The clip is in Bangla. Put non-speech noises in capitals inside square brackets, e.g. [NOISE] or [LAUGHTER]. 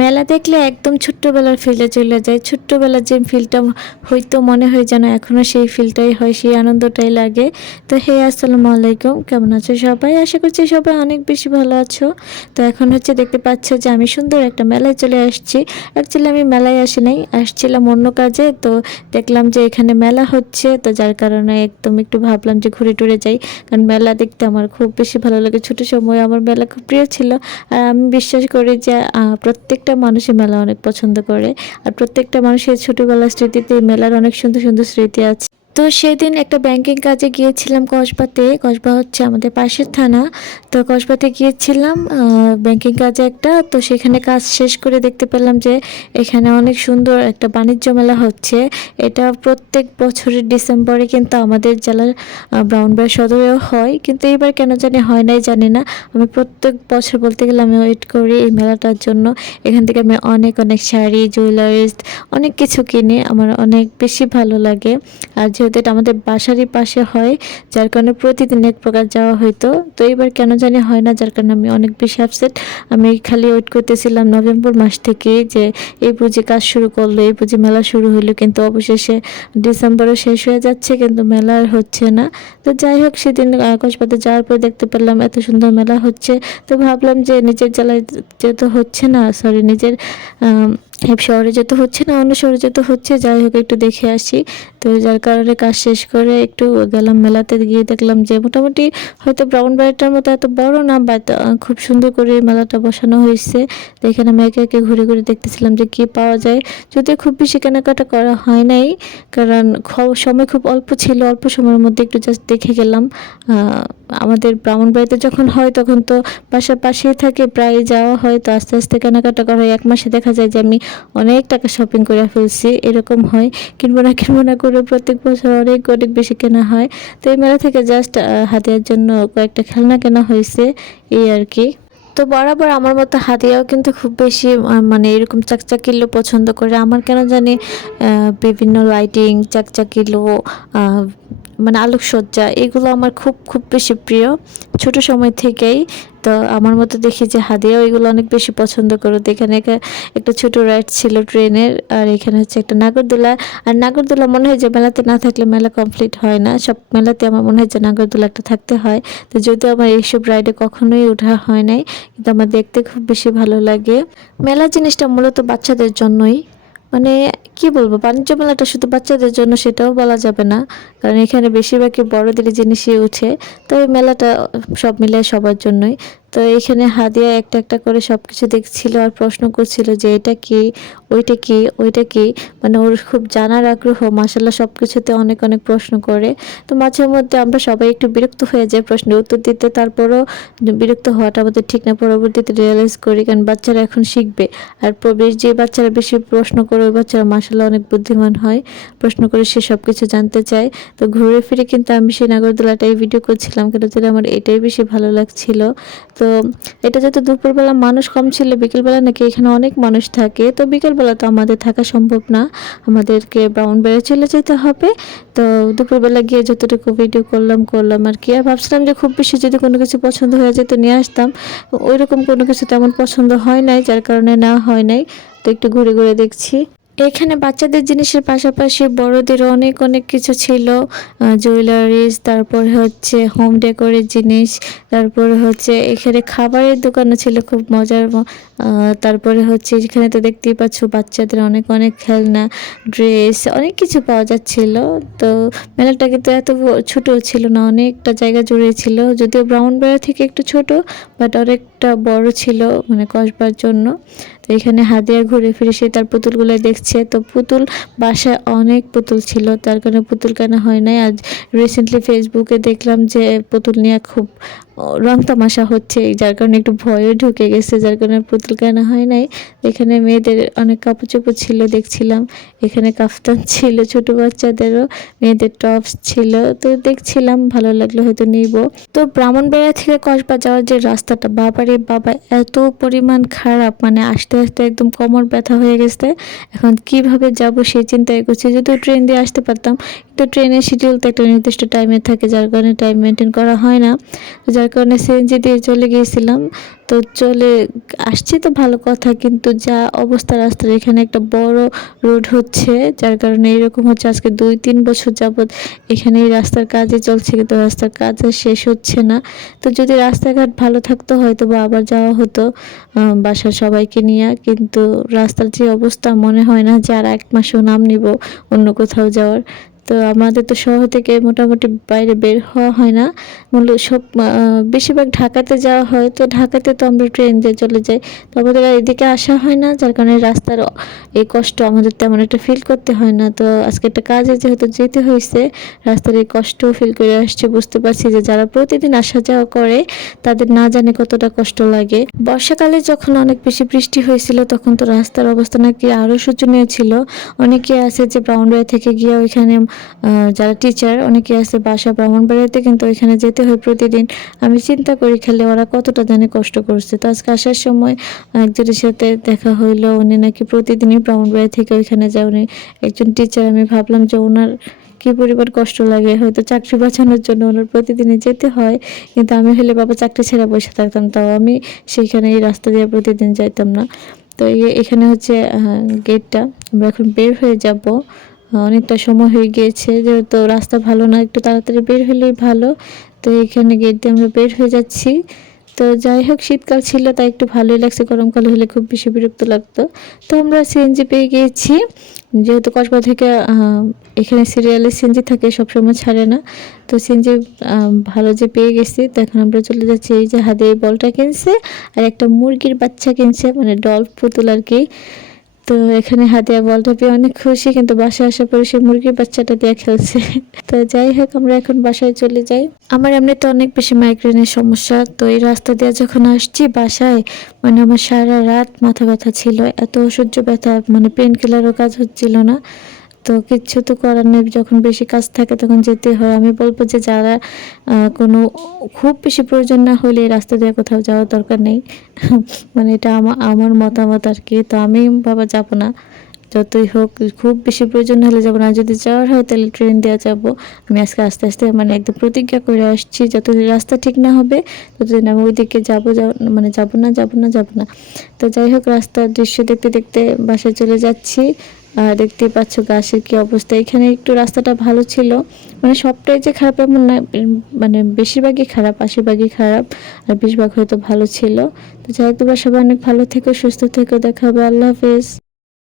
মেলা দেখলে একদম ছোট্টবেলার ফিল্ডে চলে যায়। ছোট্টবেলার যে ফিল্ডটা হয়তো মনে হয় যেন এখনও সেই ফিল্ডটাই হয় সেই আনন্দটাই লাগে। তো হে আসসালামু আলাইকুম। কেমন আছো সবাই? আশা করছি সবাই অনেক বেশি ভালো আছো। তো এখন হচ্ছে দেখতে পাচ্ছ যে আমি সুন্দর একটা মেলায় চলে আসছি। অ্যাকচুয়ালি আমি মেলায় আসি নাই আসছিলাম অন্য কাজে। তো দেখলাম যে এখানে মেলা হচ্ছে। তো যার কারণে একদম একটু ভাবলাম যে ঘুরে টুরে যাই। কারণ মেলা দেখতে আমার খুব বেশি ভালো লাগে। ছোটো সময় আমার মেলা খুব প্রিয় ছিল। আর আমি বিশ্বাস করি যে আহ, প্রত্যেকটা মানুষই মেলা অনেক পছন্দ করে। আর প্রত্যেকটা মানুষের ছোটবেলার স্মৃতিতে মেলার অনেক সুন্দর সুন্দর স্মৃতি আছে। তো সেদিন একটা ব্যাংকিং কাজে গিয়েছিলাম কসবাতে। কসবা হচ্ছে আমাদের পাশের থানা। তো কসবাতে গিয়েছিলাম ব্যাংকিং কাজে একটা। তো সেখানে কাজ শেষ করে দেখতে পেলাম যে এখানে অনেক সুন্দর একটা বাণিজ্য মেলা হচ্ছে। এটা প্রত্যেক বছরের ডিসেম্বরে কিন্তু আমাদের জেলার ব্রাউনবাড়ি সদরেও হয়। কিন্তু এবার কেন জানি হয় নাই জানি না। আমি প্রত্যেক বছর বলতে গেলে আমি ওয়েট করি এই মেলাটার জন্য। এখান থেকে আমি অনেক অনেক শাড়ি জুয়েলারিস অনেক কিছু কিনি। আমার অনেক বেশি ভালো লাগে। আর যেহেতু এটা আমাদের বাসারই পাশে হয়, যার কারণে প্রতিদিন এক প্রকার যাওয়া হইতো। তো এবার কেন জানি হয় না, যার কারণে আমি অনেক বেশি আপসেট আমি খালি ওয়েট করতেছিলাম নভেম্বর মাস থেকে যে এই পুঁজি কাজ শুরু করল, এই পুঁজি মেলা শুরু হইল, কিন্তু অবশেষে ডিসেম্বরও শেষ হয়ে যাচ্ছে, কিন্তু মেলা আর হচ্ছে না। তো যাই হোক, সেদিন কসবাতে যাওয়ার পর দেখতে পেলাম এত সুন্দর মেলা হচ্ছে। তো ভাবলাম যে নিজের জেলায় যেহেতু হচ্ছে না সরি নিজের শহরে যেতে হচ্ছে না, অন্য শহরে যেতে হচ্ছে, যাই হোক একটু দেখে আসি। তো যার কারণে কাজ শেষ করে একটু গেলাম মেলাতে, গিয়ে দেখলাম যে মোটামুটি হয়তো ব্রাউন বাড়িটার মতো এত বড় না বাট খুব সুন্দর করে মেলাটা বসানো হয়েছে। তো এখানে আমি একে একে ঘুরে ঘুরে দেখতেছিলাম যে কি পাওয়া যায়। যদিও খুব বেশি কেনাকাটা করা হয় নাই, কারণ সময় খুব অল্প ছিল, অল্প সময়ের মধ্যে একটু জাস্ট দেখে গেলাম। আমাদের ব্রাহ্মণ বাড়িতে যখন হয় তখন তো পাশেই থাকে প্রায় যাওয়া হয়। তো আস্তে আস্তে কেনাকাটা করা হয়। এক মাসে দেখা যায় যে আমি অনেক টাকা শপিং করে ফেলছি এরকম হয়। কিনবো না কিনবো না করে প্রত্যেক বছর অনেক অনেক বেশি কেনা হয়। তো এই মেলা থেকে জাস্ট হাতিয়ার জন্য কয়েকটা খেলনা কেনা হয়েছে এই আর কি। তো বরাবর আমার মতো হাতিয়াও কিন্তু খুব বেশি মানে এরকম চাকচাকিলো পছন্দ করে। আমার কেন জানি বিভিন্ন লাইটিং চাকচাকিলো আহ, মানে আলোকসজ্জা, এগুলো আমার খুব খুব বেশি প্রিয়। ছোট সময় থেকেই তো আমার মতো দেখি যে হাদিয়াও এগুলো অনেক বেশি পছন্দ করো। তো এখানে একটা- ছোট রাইড ছিল ট্রেনের, আর এখানে হচ্ছে একটা নাগরদোলা। আর নাগরদোলা মনে হয় যে মেলাতে না থাকলে মেলা কমপ্লিট হয় না। সব মেলাতে আমার মনে হয় যে নাগরদোলা একটা থাকতে হয়। তো যদিও আমার এইসব রাইডে কখনোই ওঠা হয় নাই, কিন্তু আমার দেখতে খুব বেশি ভালো লাগে। মেলা জিনিসটা মূলত বাচ্চাদের জন্যই। মানে কি বলব, বাণিজ্য মেলাটা শুধু বাচ্চাদের জন্য সেটাও বলা যাবে না। কারণ এখানে বেশিরভাগই বড়দের জিনিসই উঠে। তো এই মেলাটা সব মিলে সবার জন্যই। তো এখানে হাদিয়া একটা একটা করে সব কিছু দেখছিল আর প্রশ্ন করছিল যে এটা কি, ওইটা কি ওইটা কি? মানে ওর খুব জানার আগ্রহ মাসাল্লাহ সব কিছুতে অনেক অনেক প্রশ্ন করে। তো মাঝে মধ্যে আমরা সবাই একটু বিরক্ত হয়ে যাই প্রশ্নের উত্তর দিতে, তারপরও বিরক্ত হওয়াটা আমাদের ঠিক না। পরবর্তীতে রিয়েলাইজ করি, কারণ বাচ্চারা এখন শিখবে। আর প্রবেশ যে বাচ্চারা বেশি প্রশ্ন করে, ওই বাচ্চারা মাসাল্লাহ অনেক বুদ্ধিমান হয়। প্রশ্ন করে সে সব কিছু জানতে চায়। তো ঘুরে ফিরে কিন্তু আমি সেই নাগরদোলাটাই ভিডিও করছিলাম, কেন যেটা আমার এটাই বেশি ভালো লাগছিল। তো এটা যেহেতু দুপুরবেলা মানুষ কম ছিল, বিকেলবেলা নাকি এখানে অনেক মানুষ থাকে, তো বিকেলবেলা তো আমাদের থাকা সম্ভব না। আমাদেরকে ব্রাউন বেড়ে চলে যেতে হবে। তো দুপুরবেলা গিয়ে যতটুকু ভিডিও করলাম করলাম আর কি। আর ভাবছিলাম যে খুব বেশি যদি কোনো কিছু পছন্দ হয়ে যেত নিয়ে আসতাম। ওই রকম কোনো কিছু তেমন পছন্দ হয় নাই, যার কারণে না হয় নাই। তো একটু ঘুরে ঘুরে দেখছি। এখানে বাচ্চাদের জিনিসের পাশাপাশি বড়দেরও অনেক অনেক কিছু ছিল। জুয়েলারিস তারপর হচ্ছে হোম ডেকোরের জিনিস, তারপর হচ্ছে এখানে খাবারের দোকানও ছিল খুব মজার। তারপরে হচ্ছে এখানে তো দেখতেই পাচ্ছ বাচ্চাদের অনেক অনেক খেলনা ড্রেস অনেক কিছু পাওয়া যাচ্ছিল। তো মেলাটা কিন্তু এত ছোট ছিল না, অনেকটা জায়গা জুড়ে ছিল। যদিও ব্রাউন বেড়া থেকে একটু ছোট বাট অনেকটা বড় ছিল মানে কষবার জন্য। তো এখানে হাদিয়া ঘুরে ফিরে সে তার পুতুলগুলো দেখছে। তো পুতুল বাসায় অনেক পুতুল ছিল, তার কারণে পুতুল কেনা হয় নাই। আর রিসেন্টলি ফেসবুকে দেখলাম যে পুতুল নিয়ে খুব রং তামাশা হচ্ছে, যার কারণে একটু ভয়ও ঢুকে গেছে, যার কারণে পুতুল কেনা হয় নাই। এখানে মেয়েদের অনেক কাপড় চোপড় ছিল, দেখছিলাম। এখানে কাফতান [LAUGHS] ছিল, ছোট বাচ্চাদেরও মেয়েদের টপস ছিল। তো দেখছিলাম, ভালো লাগল, হয়তো নিব। তো ব্রাহ্মণবাড়িয়া থেকে কসবা যাওয়ার যে রাস্তাটা, বাবারে বাবা, এত পরিমাণ খারাপ মানে আস্তে আস্তে একদম কোমর ব্যথা হয়ে গেছে। এখন কীভাবে যাব সেই চিন্তায় করছি, যদিও ট্রেন দিয়ে আসতে পারতাম তো ট্রেনের শিডিউল তো একটা নির্দিষ্ট টাইমে থাকে, যার কারণে টাইম মেনটেন করা হয় না। যার কারণে সিএনজি দিয়ে চলে গিয়েছিলাম। তো চলে আসছি তো ভালো কথা, কিন্তু যা অবস্থা রাস্তার, এখানে একটা বড় রোড হচ্ছে, যার কারণে এরকম হচ্ছে। আজকে দুই তিন বছর যাবৎ এখানে এই রাস্তার কাজই চলছে, কিন্তু রাস্তার কাজ শেষ হচ্ছে না। তো যদি রাস্তাঘাট ভালো থাকতো হয়তো বা আবার যাওয়া হতো বাসার সবাইকে নিয়ে। কিন্তু রাস্তার যে অবস্থা, মনে হয় না যে আর এক মাসও নাম নিব অন্য কোথাও যাওয়ার। তো আমাদের তো শহর থেকে মোটামুটি বাইরে বের হওয়া হয় না। মূলত সব বেশিরভাগ ঢাকাতে যাওয়া হয়, তো ঢাকাতে তো আমরা ট্রেন দিয়ে চলে যাই। তো আমাদের আর এদিকে আসা হয় না, যার কারণে রাস্তার এই কষ্ট আমাদের তেমন একটা ফিল করতে হয় না। তো আজকে একটা কাজে যেহেতু যেতে হয়েছে রাস্তার এই কষ্ট ফিল করে আসছে, বুঝতে পারছি যে যারা প্রতিদিন আসা যাওয়া করে, তাদের না জানে কতটা কষ্ট লাগে। বর্ষাকালে যখন অনেক বেশি বৃষ্টি হয়েছিল, তখন তো রাস্তার অবস্থা নাকি আরও শোচনীয় ছিল। অনেকে আছে যে ব্রাউনবাড়ি থেকে গিয়ে ওইখানে যারা টিচার অনেকে আছে বাসা ব্রাহ্মণবাড়িতে কিন্তু ওইখানে যেতে হয় প্রতিদিন। আমি চিন্তা করি খেলে ওরা কতটা জানে কষ্ট করছে। তো আজকে আসার সময় একজনের সাথে দেখা হইল, উনি নাকি প্রতিদিনই ব্রাহ্মণবাড়ি থেকে ওইখানে যায়। উনি একজন টিচার আমি ভাবলাম যে ওনার কি পরিমাণ কষ্ট লাগে, হয়তো চাকরি বাঁচানোর জন্য ওনার প্রতিদিনই যেতে হয়, কিন্তু আমি হলে বাবা চাকরি ছেড়ে বসে থাকতাম, তাও আমি সেইখানে এই রাস্তা দিয়ে প্রতিদিন যাইতাম না। তো এখানে হচ্ছে গেটটা আমরা এখন বের হয়ে যাব। অনেকটা সময় হয়ে গিয়েছে, যেহেতু রাস্তা ভালো না, একটু তাড়াতাড়ি বের হলেই ভালো। তো এখানে গেট দিয়ে আমরা বের হয়ে যাচ্ছি। তো যাই হোক, শীতকাল ছিল, তাই একটু ভালোই লাগছে। গরমকাল হলে খুব বেশি বিরক্ত লাগতো। তো আমরা সিএনজি পেয়ে গিয়েছি। যেহেতু কসবা থেকে এখানে সিরিয়ালে সিএনজি থাকে, সবসময় ছাড়ে না। তো সিএনজি ভালো যে পেয়ে গেছি। তো এখন আমরা চলে যাচ্ছি, এই যে হাতে বলটা কিনছে, আর একটা মুরগির বাচ্চা কিনছে মানে ডল পুতুল আর কি। তো এখানে হাতিয়া বলটা পেয়ে অনেক খুশি, কিন্তু বাসায় আসার পরে সে মুরগির বাচ্চাটা দিয়ে খেলছে। [LAUGHS] তো যাই হোক, আমরা এখন বাসায় চলে যাই। আমার এমনিতে অনেক বেশি মাইগ্রেনের সমস্যা, তো এই রাস্তা দিয়ে যখন আসছি বাসায় মানে আমার সারা রাত মাথা ব্যথা ছিল, এত অসহ্য ব্যথা মানে পেন কিলারও কাজ হচ্ছিল না। তো কিছু তো করার নেই। যখন বেশি কাজ থাকে তখন যেতে হয়। আমি বলব যে যারা কোনো খুব বেশি প্রয়োজন না হলে রাস্তা দিয়ে কোথাও যাওয়ার দরকার নেই। [LAUGHS] মানে এটা আমার মতামত আর কি। তো আমি বাবা যাব না। যতই হোক, খুব বেশি প্রয়োজন হলে যাব না। যদি যাওয়ার হয়, তাহলে ট্রেন দেওয়া যাব। আমি আজকে আস্তে আস্তে মানে একদম প্রতিজ্ঞা করে আসছি, যতদিন রাস্তা ঠিক না হবে, ততদিন আমি ওইদিকে যাব মানে যাব না যাব না যাব না। তো যাই হোক, রাস্তার দৃশ্য দেখতে দেখতে বাসায় চলে যাচ্ছি। আর দেখতেই পাচ্ছ গাছের কি অবস্থা। এখানে একটু রাস্তাটা ভালো ছিল। মানে সবটাই যে খারাপ এমন না মানে বেশিরভাগই খারাপ, আশিরভাগই খারাপ। আর বিশ ভাগ হয়তো ভালো ছিল। তো যাই হোক, তোমরা সবাই অনেক ভালো থেকো, সুস্থ থেকো, দেখা হবে, আল্লাহ হাফেজ।